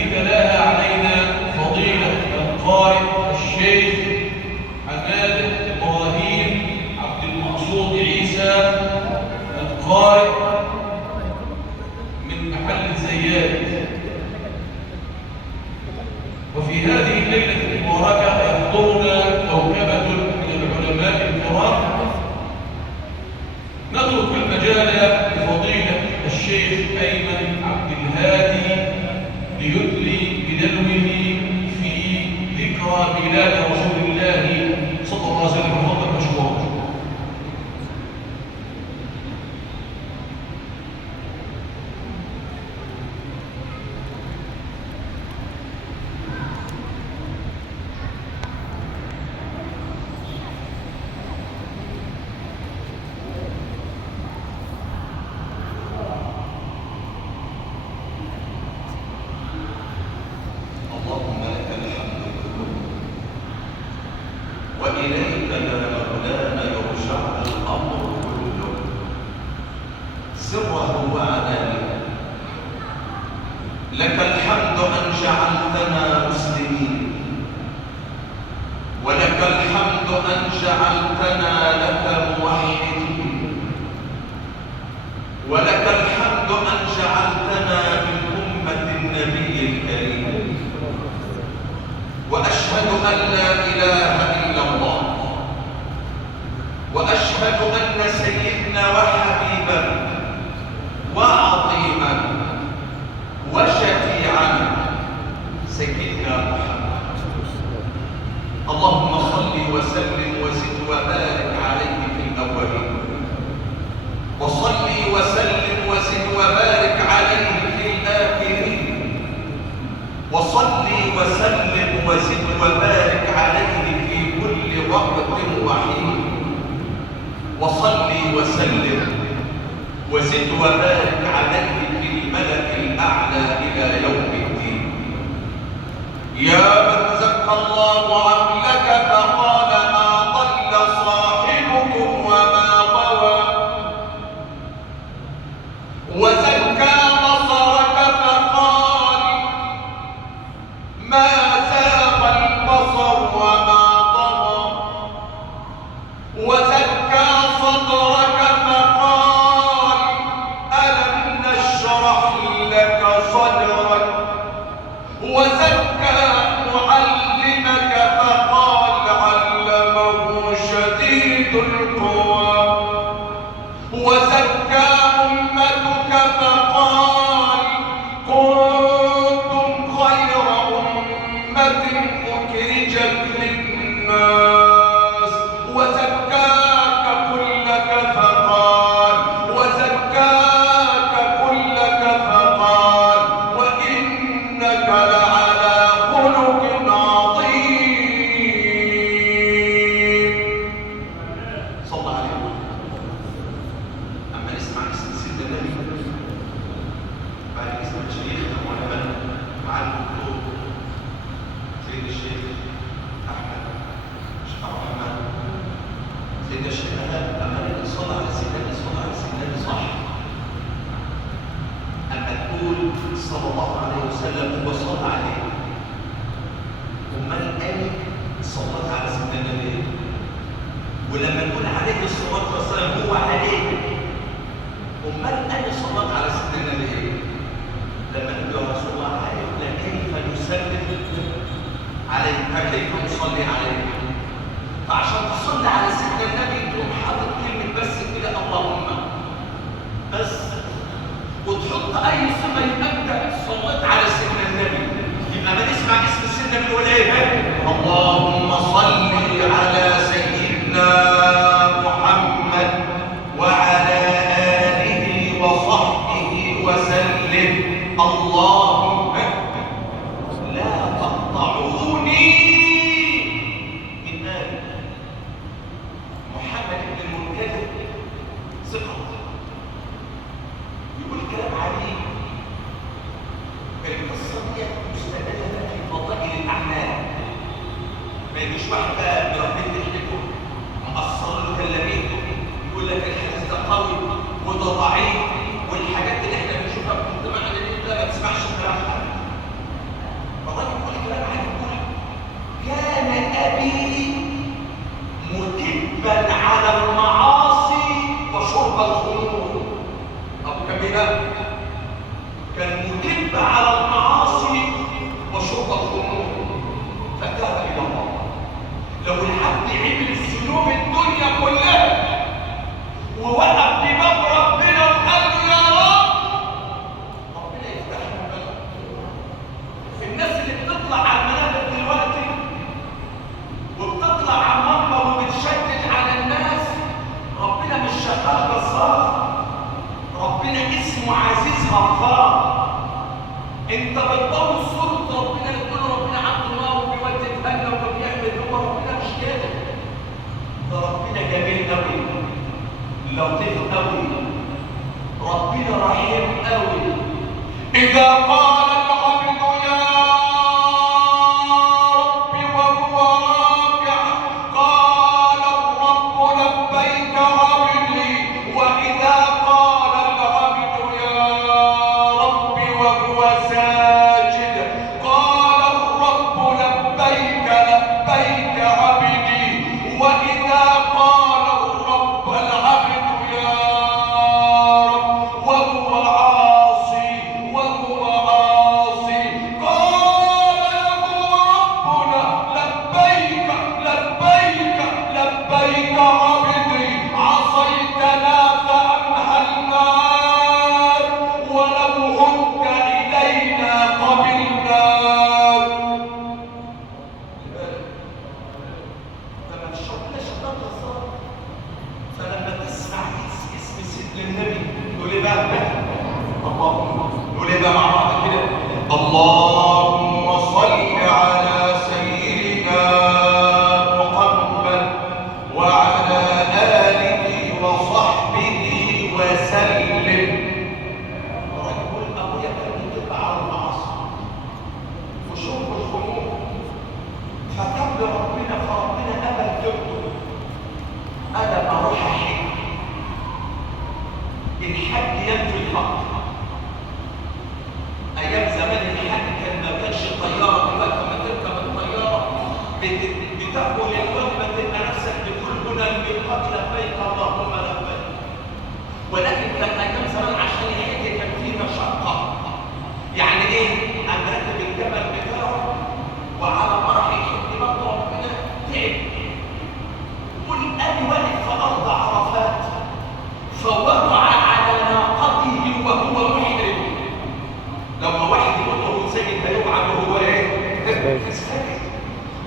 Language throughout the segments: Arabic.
التي تلاها علينا فضيلة القارئ الشيخ حماد إبراهيم عبد المقصود عيسى القارئ من محل الزيات. وفي هذه الليلة المباركة يحضرنا كوكبة من العلماء الكرام. نترك المجال لفضيلة الشيخ أيمن عبد الهادي ليدلي بدلوه في ذكرى ميلاد رسول الله صلى الله عليه وسلم. فضل مشكور. وإليك يا مولانا يرجع الأمر كله سره وعلانية. لك الحمد أن جعلتنا مسلمين، ولك الحمد أن جعلتنا لك موحدين، ولك الحمد أن جعلتنا من أمة النبي الكريم. وأشهد أن لا إله إلا الله، وأشهد أن سيدنا وحبيبنا وعظيما وشفيعا سيدنا محمد. اللهم صل وسلم وزد وبارك عليه في الأولين، وصل وسلم وزد وبارك عليه في الآخرين، وصل وسلم وزد وبارك عليه في كل وقت وحين، وصل وسلم وزد وبارك عليه في الملأ الأعلى إلى يوم الدين. يا من زكى الله عقلك فقال ما ضل صاحبكم وما غوى، وزكى بصرك فقال ما زاغ البصر وما طغى، وزكى صدرك فقال ألم نشرح لك صدرك، وزكى معلمك فقال علمه شديد القوى، وزكى أمتك فقال كنتم خير أمة أخرجت للناس، وزكاك كلك فقال، وزكاك كلك فقال وإنك لعلى خلق عظيم. صلى عليه أما نسمع اسم سيدنا النبي بعد اسم شيخنا وعلمنا مع الدكتور سيد الشيخ أحمد شيخ محمد سيد الشيخ أحمد. أما نصلي على سيدنا، نصلي على سيدنا صح. أما تقول صلى الله عليه وسلم هو صلى عليه، أمال أنا صليت على سيدنا النبي. ولما نقول عليه الصلاة والسلام هو عليه، أمال أنا صليت على سيدنا النبي. لما نقول يا رسول الله عليك كيف نسلم عليك، كيف نصلي عليك. فعشان تصلي على سيدنا النبي تقوم حاطط كلمة بس كده اللهم بس، وتحط أي صفة يبقى أنت صليت على سيدنا النبي. يبقى ما نسمع اسم سيدنا النبي ولا إيه؟ اللهم صل على سيدنا محمد وعلى آله وصحبه وسلم. اللهم لا تقطعوني من آل محمد بن المنكدر ثقة. يقول كلام عجيب. القصة دي مستندة في فضائل الأعمال. ما يجيش واحد بقى بربنا يحلكم مقصر له كلاميته يقول لك الحديث ده قوي وده ضعيف، والحاجات اللي احنا بنشوفها في مجتمعنا دي ما تسمعش كلام حد.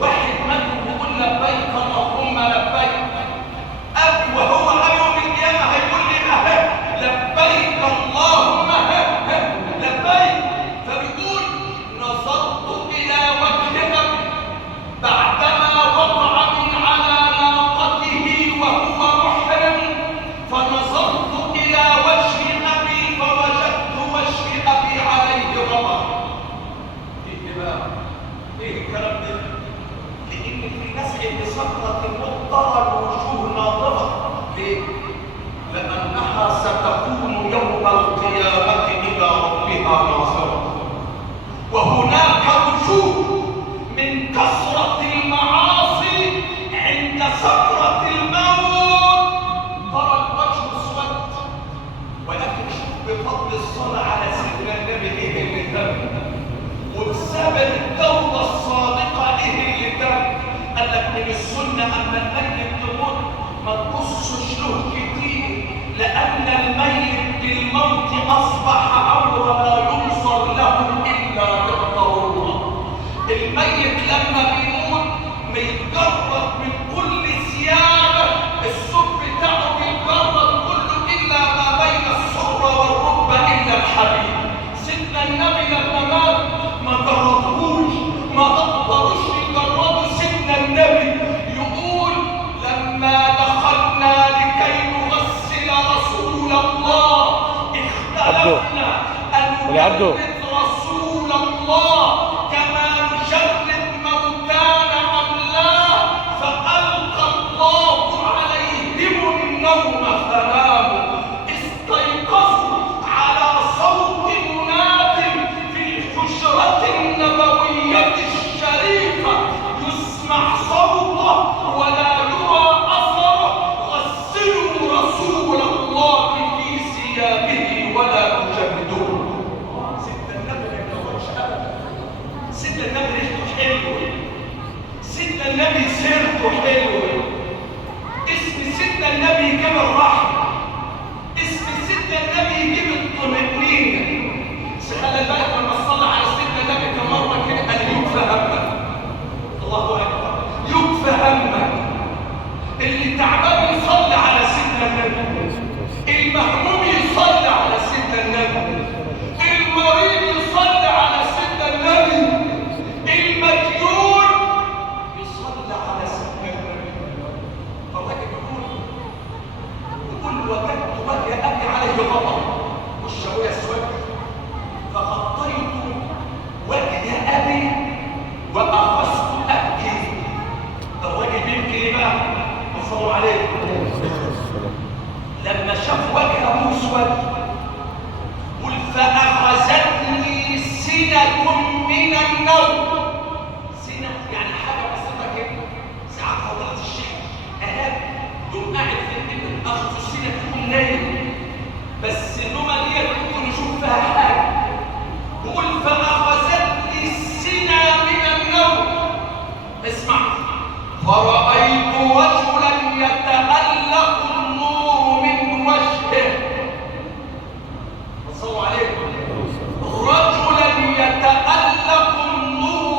واحد منهم يقول لبيك اللهم لبيك، أبي وهو يوم القيامة هيقول لي لبيك اللهم لبيك. فبيقول نظرت إلى وجهك بعدما وقع من على ناقته وهو محرم، فنظرت إلى وجه أبي فوجدت وجه أبي عليه غبر. إيه بقى؟ إيه الكلام ده؟ لأن في نسخ بسكرة مضطرة الوجوه ناظرة. ليه؟ لأنها ستكون يوم القيامة إلى ربها ناظرة، وهناك وجوه من كثرة المعاصي عند سكرة الموت ترى الوجه اسود. ولكن شوف بفضل الصلاة على سيدنا النبي ايه اللي تم، وبسبب التوبة الصادقة ايه اللي تم. قال لك من السنة أما الميت تموت ما تبصش له كتير، لأن الميت بالموت أصبح أمر لا ينصر له إلا بالضرورة. الميت لما بيموت بيتجرد من كل ثيابه، الثوب بتاعه بيتجرد كله إلا ما بين السرة والركبة إلا الحبيب. سيدنا النبي لما مات ما جردوش، ما قدروش يجردوا سيدنا النبي. يقول لما دخلنا لكي نغسل رسول الله اختلفنا أن نجرد رسول الله كما نجرد موتانا أم لا، فألقى الله عليهم النوم فناموا، استيقظوا على صوت مناد في الحجرة النبوية الشريفة، يسمع صوته ولا يرى أثره، غسلوا رسول الله في ثيابه ولا تجردوه. سيدنا النبي ريحته حلوه، سيدنا النبي سيرته حلوه، اسم سيدنا النبي يجيب الرحمه، اسم سيدنا النبي يجيب الطمأنينه. خلي بالك لما تصلي على سيدنا النبي كم مره كده قال يكفى همك. الله اكبر، يكفى همك. اللي تعبان يصلي على سيدنا النبي، المهموم يصلي على سيدنا النبي، المريض يصلي على سيدنا النبي، المديون يصلي على سيدنا النبي. فالراجل يقول وجدت وجه أبي عليه غضب والشوية اسود، فغطيت وجه أبي وأخذت أبكي. الراجل بيبكي ليه بقى؟ صلوا عليه. لما شاف وجه أبوه اسود قل فأخذتني سنة من النوم. سنة يعني حاجة بسيطة كده، ساعات فضلت الشيخ أهاب يوم قاعد في البيت أخذ السنة تكون نايم، بس النومة دي ممكن يشوف فيها حاجة. قل فأخذتني السنة من النوم. اسمع، فرأيت رجلا يتألق النور من وجهه. صلوا عليه. رجلا يتألق النور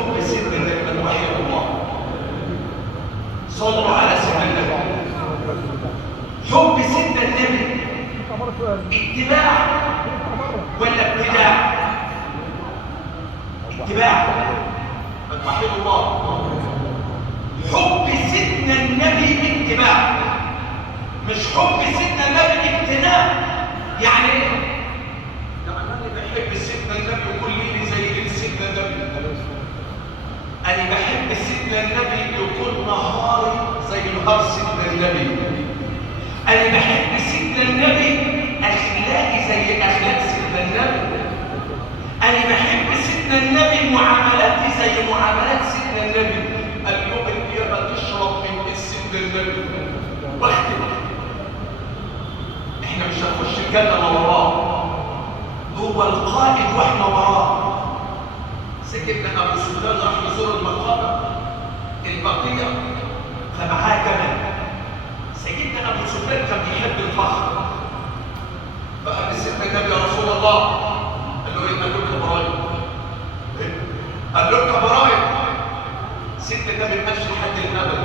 حب سيدنا النبي من وحي الله. صلوا على سيدنا النبي. حب سيدنا النبي اتباع ولا ابتداع؟ اتباع من وحي الله. حب سيدنا النبي اتباع، مش حب سيدنا النبي ابتداع. يعني ايه؟ يعني انا بحب سيدنا النبي وكل ليلي زي سيدنا النبي. انا بحب سيدنا النبي يكون نهاري زي نهار سيدنا النبي. انا بحب سيدنا النبي اخلاقي زي اخلاق سيدنا النبي. انا بحب سيدنا النبي معاملاتي زي معاملات سيدنا النبي. اليوم القيامه تشرب من سيدنا النبي. واختم، احنا مش هنخش الجنه الا وراه، هو القائد واحنا وراه. سيدنا ابو سفيان راح يزور المقابر البقيه فمعاه جمل. سيدنا ابو سفيان كان بيحب الفخر، فقال لسيدنا النبي يا رسول الله، قال له ايه؟ قال له كبرايم. قال له كبرايم. سيدنا النبي ماشي لحد الابد،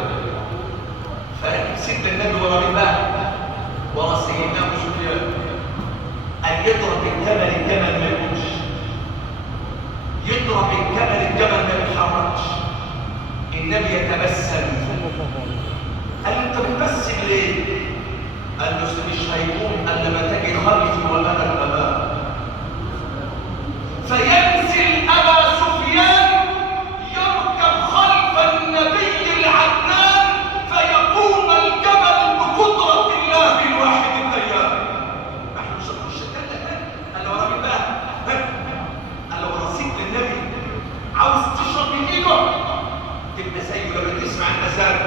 فركب سيدنا النبي ورا مين بقى؟ ورا سيدنا ابو سفيان. قال يضرب الجمل ما يموتش، يضرب الجمل ما يتحركش. النبي يتبسم. قال له انت بتبسم ليه؟ قال له مش هيقوم الا لما تجي خلفي وانا الامام. فينزل ابا سفيان يركب خلف النبي العدنان فيقوم الجبل بقدره الله الواحد الديان. احنا مش هنخش الجنه. قال له ورا مين بقى؟ قال له ورا سيدنا النبي. عاوز تشرب من ايده؟ تبقى زيه لما تسمع الاذان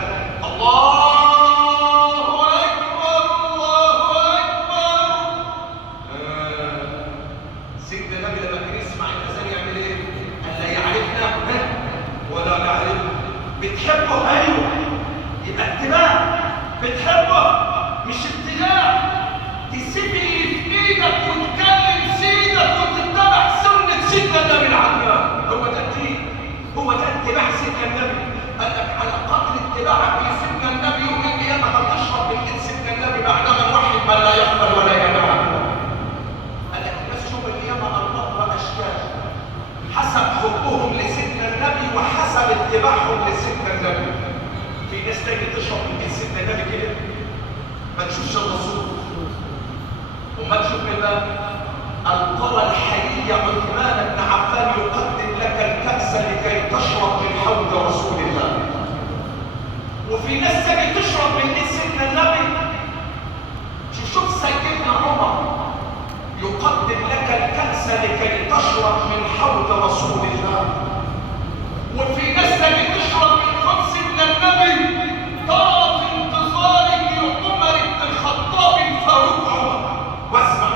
الله اكبر الله اكبر. سيدنا النبي لما كان يسمع الاذان يعمل ايه؟ قال لا يعرفنا ولا نعرفه. بتحبه؟ ايوه، يبقى اتباع. بتحبه مش ابتلاء. تسيب اللي في ايدك وتكلم سيدك وتتبع سنه سيدنا النبي العدنان. هو ده الدين، هو ده اتباع سيدنا النبي. قال لك على قدر اتباعك لسيدنا النبي يوم القيامه هتشرب من ايد سيدنا النبي بعدما الوحي من لا يقبل ولا يدع. قال لك الناس يوم القيامه الله اشكال حسب حبهم لسيدنا النبي وحسب اتباعهم لسيدنا النبي. في ناس تيجي تشرب من ايد سيدنا النبي كده ما تشوفش الرسول وما تشوف من باب. قال ترى الحي عثمان بن عفان يقدم لك الكأس لكي تشرب من حوض رسول الله. وفي ناس تيجي تشرب من ايد سيدنا النبي. شوف سيدنا عمر يقدم لك الكأس لكي تشرب من حوض رسول الله. وفي ناس تيجي تشرب من حوض سيدنا النبي طال في انتظارك عمر بن الخطاب الفاروق عمر. واسمع،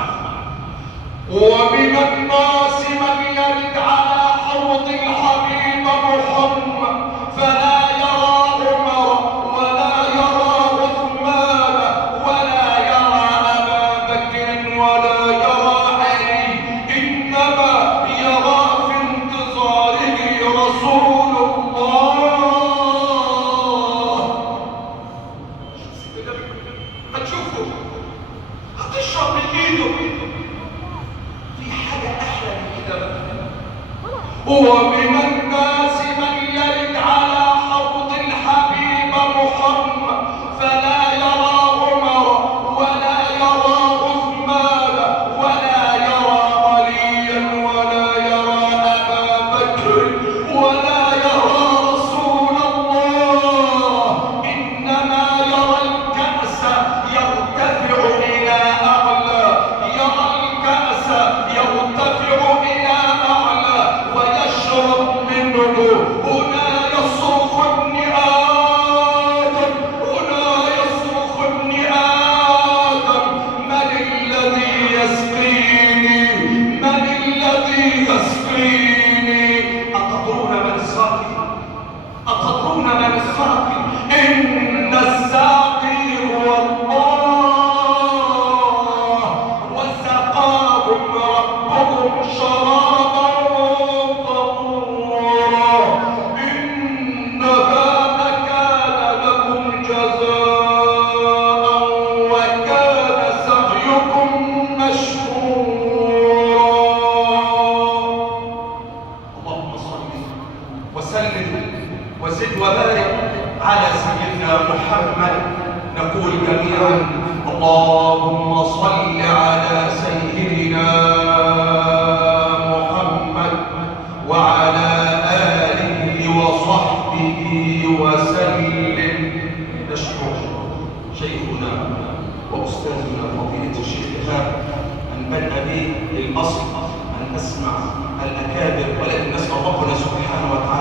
ومن الناس من يرد على حوض الحبيب محمد فلا يرى عمر ولا يرى عثمان ولا يرى ابا بكر ولا يرى علي، انما يرى في انتظاره رسول الله. هتشوفه هتشرب من ايده. في حاجه احلى من كده بقى. ومن الناس من يرد على حوض الحبيب محمد فلا يرى عمر ولا يرى عثمان ولا يرى عليا ولا يرى ابا بكر ولا يرى رسول الله، انما يرى الكأس يرتفع الى اعلى، يرى الكأس يرتفع الى اعلى ويشرب منه. هنا يصرخ ابن آدم، هنا يصرخ ابن آدم من الذي يسقيني؟ من الذي يسقيني؟ أتدرون من الساقي؟ أتدرون من الساقي؟ إن الساقي هو الله وسقاهم ربهم شرابا طهورا. وسلم وزد وبارك على سيدنا محمد. نقول جميعا اللهم صل على سيدنا محمد وعلى آله وصحبه وسلم. نشكر شيخنا وأستاذنا فضيلة الشيخ إيهاب أن بدأ به الأصل أن نسمع الأكابر، ولكن نسأل ربنا سبحانه وتعالى